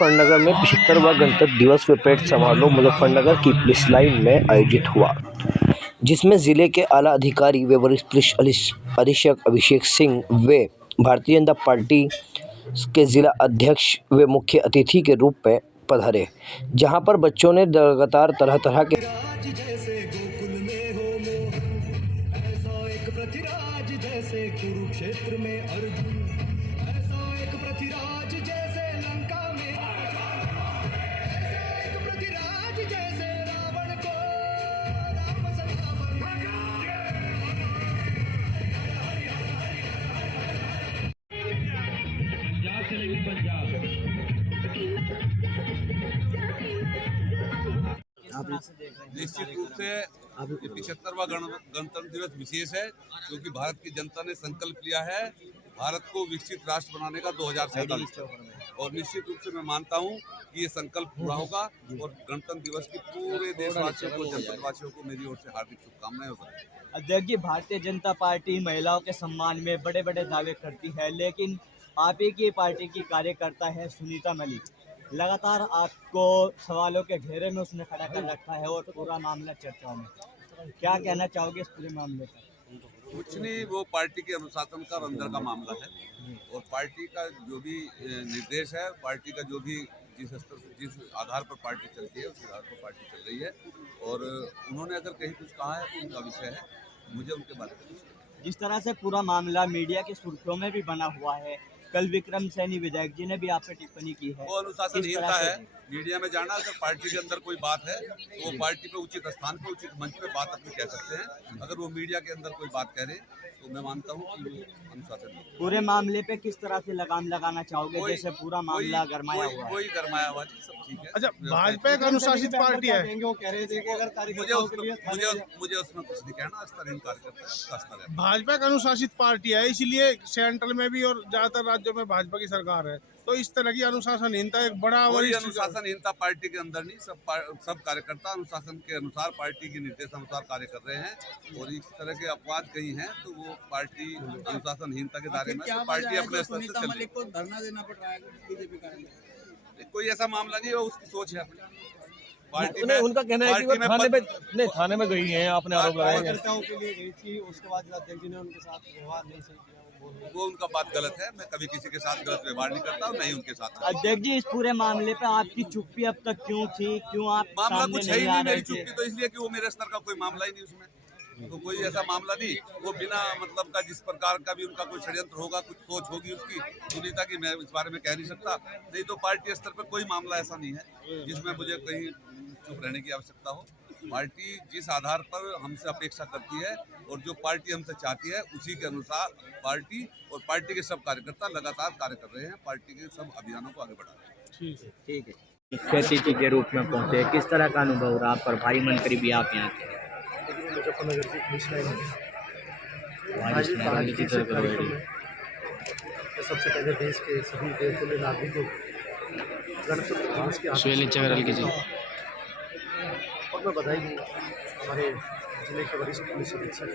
मुजफ्फरनगर में 75वां गणतंत्र दिवस व परेड समारोह मुजफ्फरनगर की पुलिस लाइन में आयोजित हुआ, जिसमें जिले के आला अधिकारी व वरिष्ठ पुलिस अधीक्षक अभिषेक सिंह व भारतीय जनता पार्टी के जिला अध्यक्ष व मुख्य अतिथि के रूप में पधारे, जहां पर बच्चों ने लगातार तरह तरह के कुरुक्षेत्र में अर्जुन, ऐसा एक पृथ्वीराज जैसे लंका में, ऐसा एक पृथ्वीराज जैसे रावण को राम पंजाब से लेकर पंजाब निश्चित रूप से 75वां गणतंत्र दिवस विशेष है, क्योंकि भारत की जनता ने संकल्प लिया है भारत को विकसित राष्ट्र बनाने का 2047 और निश्चित रूप से मैं मानता हूं कि ये संकल्प पूरा होगा और गणतंत्र दिवस की पूरे देशवासियों को, जनपदवासियों को मेरी ओर से हार्दिक शुभकामनाएं होगा। अध्यक्ष जी, भारतीय जनता पार्टी महिलाओं के सम्मान में बड़े बड़े दावे करती है, लेकिन आप ही की पार्टी की कार्यकर्ता है सुनीता मलिक, लगातार आपको सवालों के घेरे में उसने खड़ा कर रखा है और पूरा मामला चर्चाओं में। क्या कहना चाहोगे इस पूरे मामले पर? कुछ नहीं, वो पार्टी के अनुशासन का अंदर का मामला है और पार्टी का जो भी निर्देश है, पार्टी का जो भी जिस स्तर से जिस आधार पर पार्टी चलती है उस आधार पर पार्टी चल रही है और उन्होंने अगर कहीं कुछ कहा है तो उनका विषय है, मुझे उनके बारे में जिस तरह से पूरा मामला मीडिया की सुर्खियों में भी बना हुआ है, कल विक्रम सैनी विधायक जी ने भी आप पे टिप्पणी की है, वो अनुशासनहीनता है। मीडिया में जाना, अगर पार्टी के अंदर कोई बात है तो वो पार्टी पे उचित स्थान पे उचित मंच पे बात अपनी कह सकते हैं। अगर वो मीडिया के अंदर कोई बात कह रहे तो मैं मानता हूँ कि वो अनुशासन है। पूरे मामले पे किस तरह से लगाम लगाना चाहोगे? जैसे पूरा मामला गरमाया हुआ है। कोई गरमाया हुआ नहीं, सब ठीक है। अच्छा, भाजपा एक अनुशासित पार्टी है। वो कह रहे थे कि अगर मुझे उसमें कुछ नहीं कहना, स्तरहीन कार्यकर्ता है। भाजपा एक अनुशासित पार्टी है, इसलिए सेंट्रल में भी और ज्यादातर राज्यों में भाजपा की सरकार है, तो इस तरह की अनुशासनहीनता एक बड़ा अनुशासनहीनता पार्टी के अंदर नहीं, सब कार्यकर्ता अनुशासन के अनुसार पार्टी के निर्देश अनुसार कार्य कर रहे हैं और इस तरह के अपवाद कहीं हैं तो वो पार्टी अनुशासनहीनता के दायरे में, तो पार्टी अपने स्तर से चल रही है। धरना देना पड़ रहा है बीजेपी कार्यालय। कोई ऐसा मामला नहीं है, उसकी सोच है पार्टी में। उनका कहना है कि वो थाने में गई हैं, आपने आरोप लगाया कार्यकर्ताओं के लिए गई थी, उसके बाद अध्यक्ष जी ने उनके साथ व्यवहार नहीं सही किया, वो उनका बात गलत है। मैं कभी किसी के साथ गलत व्यवहार नहीं करता और नहीं उनके साथ। अध्यक्ष जी, इस पूरे मामले पे आपकी चुप्पी अब तक क्यों थी? क्यों आप मामला कुछ है ही नहीं, मेरी चुप्पी चुप्पी तो इसलिए कि वो मेरे स्तर का कोई मामला ही नहीं, उसमें तो कोई ऐसा मामला नहीं। वो बिना मतलब का जिस प्रकार का भी उनका कोई षड्यंत्र होगा, कुछ सोच होगी उसकी सुनीता की, मैं इस बारे में कह नहीं सकता। नहीं तो पार्टी स्तर पर कोई मामला ऐसा नहीं है जिसमें मुझे कहीं चुप रहने की आवश्यकता हो। पार्टी जिस आधार पर हमसे अपेक्षा करती है और जो पार्टी हमसे चाहती है उसी के अनुसार पार्टी और पार्टी के सब कार्यकर्ता लगातार कार्य कर रहे हैं, पार्टी के सब अभियानों को आगे बढ़ा रहे हैं। ठीक है। मुख्य अतिथि के रूप में पहुंचे, किस तरह का अनुभव रहा? पर भारी मंत्री भी आप यहाँ थे। मुजफ्फरनगर की पुलिस लाइन में सबसे पहले देश के सभी देशों नागरिकों गणतंत्र दिवस की और मैं बधाई दूँ हमारे जिले के वरिष्ठ पुलिस अधीक्षक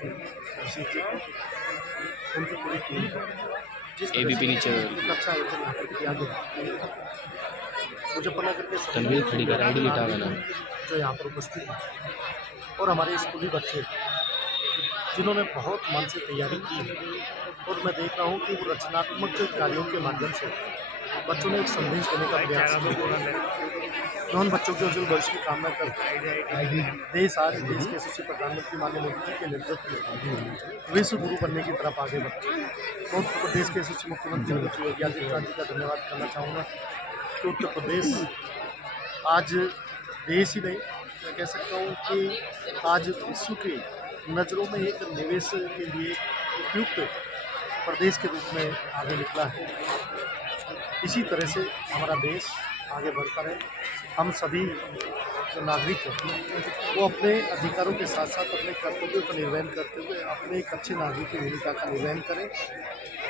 अभिषेक जी को, उनकी पूरी टीम को, जिस अच्छा आयोजन यहाँ पर किया गया। मुजफ्फरनगर के सभी जो यहाँ पर उपस्थित हैं और हमारे स्कूली बच्चे जिन्होंने बहुत मन से तैयारी की है और मैं देख रहा हूँ कि वो रचनात्मक कार्यों के माध्यम से बच्चों ने एक संदेश देने का प्रयास किया। उन बच्चों के उज्जवल भविष्य की कामना कर देश आज देश के यशस्वी प्रधानमंत्री माननीय मोदी जी के नेतृत्व में विश्व गुरु बनने की तरफ आगे बढ़े। तो उत्तर प्रदेश के यशस्वी मुख्यमंत्री योगी आदित्यनाथ जी का धन्यवाद करना चाहूँगा कि उत्तर प्रदेश आज देश ही नहीं, मैं कह सकता हूँ कि आज विश्व की नज़रों में एक निवेश के लिए उपयुक्त प्रदेश के रूप में आगे निकला है। इसी तरह से हमारा देश आगे बढ़ता रहे। हम सभी जो नागरिक हैं वो अपने अधिकारों के साथ साथ अपने कर्तव्यों का निर्वहन करते हुए अपने एक अच्छे नागरिक की भूमिका का निर्वहन करें।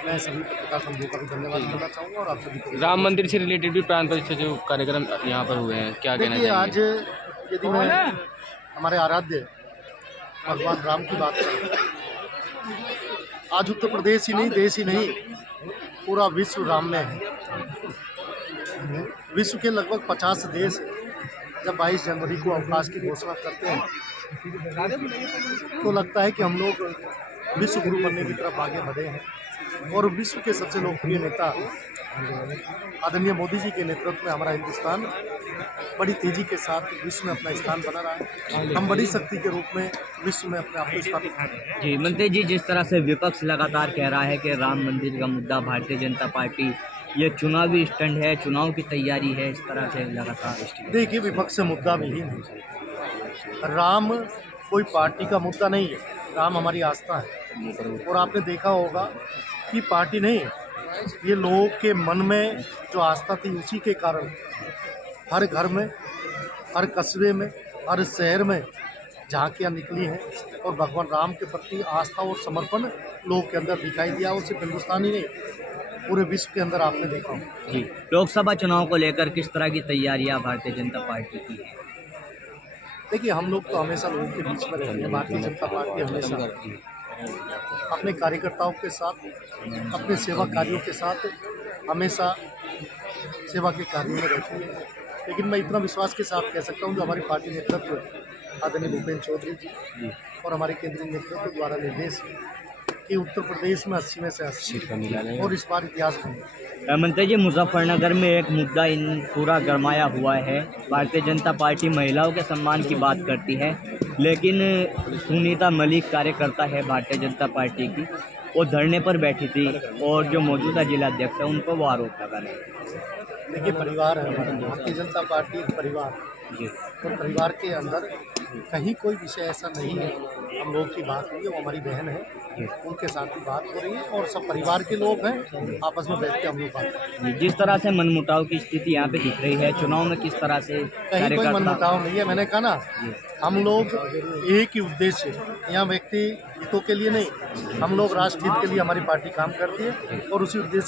मैं सभी पत्रकार बंधुओं का भी धन्यवाद करना चाहूँगा और आप सभी को। राम मंदिर से रिलेटेड भी प्राण प्रतिष्ठा जो कार्यक्रम यहाँ पर हुए हैं, क्या कहना चाहिए? आज यदि मैं हमारे आराध्य भगवान राम की बात करूँ, आज उत्तर प्रदेश ही नहीं, देश ही नहीं, पूरा विश्व राम में है। विश्व के लगभग 50 देश जब 22 जनवरी को अवकाश की घोषणा करते हैं तो लगता है कि हम लोग विश्व गुरु बनने की तरफ आगे बढ़े हैं और विश्व के सबसे लोकप्रिय नेता आदरणीय मोदी जी के नेतृत्व में हमारा हिंदुस्तान बड़ी तेजी के साथ विश्व में अपना स्थान बना रहा है। हम बड़ी शक्ति के रूप में विश्व में अपने आप को स्थापित कर रहे हैं। जी मंत्री जी, जिस तरह से विपक्ष लगातार कह रहा है कि राम मंदिर का मुद्दा भारतीय जनता पार्टी ये चुनावी स्टंट है, चुनाव की तैयारी है, इस तरह से लगातार देखिए, विपक्ष से मुद्दा भी नहीं, राम कोई पार्टी का मुद्दा नहीं है, राम हमारी आस्था है। और आपने देखा होगा कि पार्टी नहीं, ये लोगों के मन में जो आस्था थी उसी के कारण हर घर में, हर कस्बे में, हर शहर में झांकियाँ निकली हैं और भगवान राम के प्रति आस्था और समर्पण लोगों के अंदर दिखाई दिया। और सिर्फ हिंदुस्तान ही नहीं, पूरे विश्व के अंदर आपने देखा। जी, लोकसभा चुनाव को लेकर किस तरह की तैयारियां भारतीय जनता पार्टी की है? देखिए, हम लोग तो हमेशा लोगों के बीच में रहते हैं। भारतीय जनता पार्टी हमेशा अपने कार्यकर्ताओं के साथ, अपने सेवा कार्यों के साथ हमेशा सेवा के कार्यों में रहती है। लेकिन मैं इतना विश्वास के साथ कह सकता हूँ, जो हमारी पार्टी नेतृत्व आदरणीय भूपेंद्र चौधरी जी और हमारे केंद्रीय नेतृत्व द्वारा निर्देश कि उत्तर प्रदेश में 80 में से 80 और इस बार इतिहास बने। मंत्री जी, मुजफ्फरनगर में एक मुद्दा इन पूरा गरमाया हुआ है। भारतीय जनता पार्टी महिलाओं के सम्मान की बात करती है, लेकिन सुनीता मलिक कार्यकर्ता है भारतीय जनता पार्टी की, वो धरने पर बैठी थी और जो मौजूदा जिलाध्यक्ष है उन पर वो आरोप लगा रहे हैं। देखिए, परिवार है हमारा, भारतीय जनता पार्टी एक परिवार जी, और परिवार के अंदर कहीं कोई विषय ऐसा नहीं है। हम लोग की बात हुई है, वो हमारी बहन है, उनके साथ भी बात हो रही है और सब परिवार के लोग हैं, आपस में बैठ के हम लोग बात कर रहे हैं। जिस तरह से मनमुटाव की स्थिति यहाँ पे दिख रही है, चुनाव में किस तरह से कहीं कोई मनमुटाव नहीं है। मैंने कहा ना, हम लोग एक ही उद्देश्य, यहाँ व्यक्ति हितों के लिए नहीं, हम लोग राष्ट्र हित के लिए हमारी पार्टी काम करती है और उसी उद्देश्य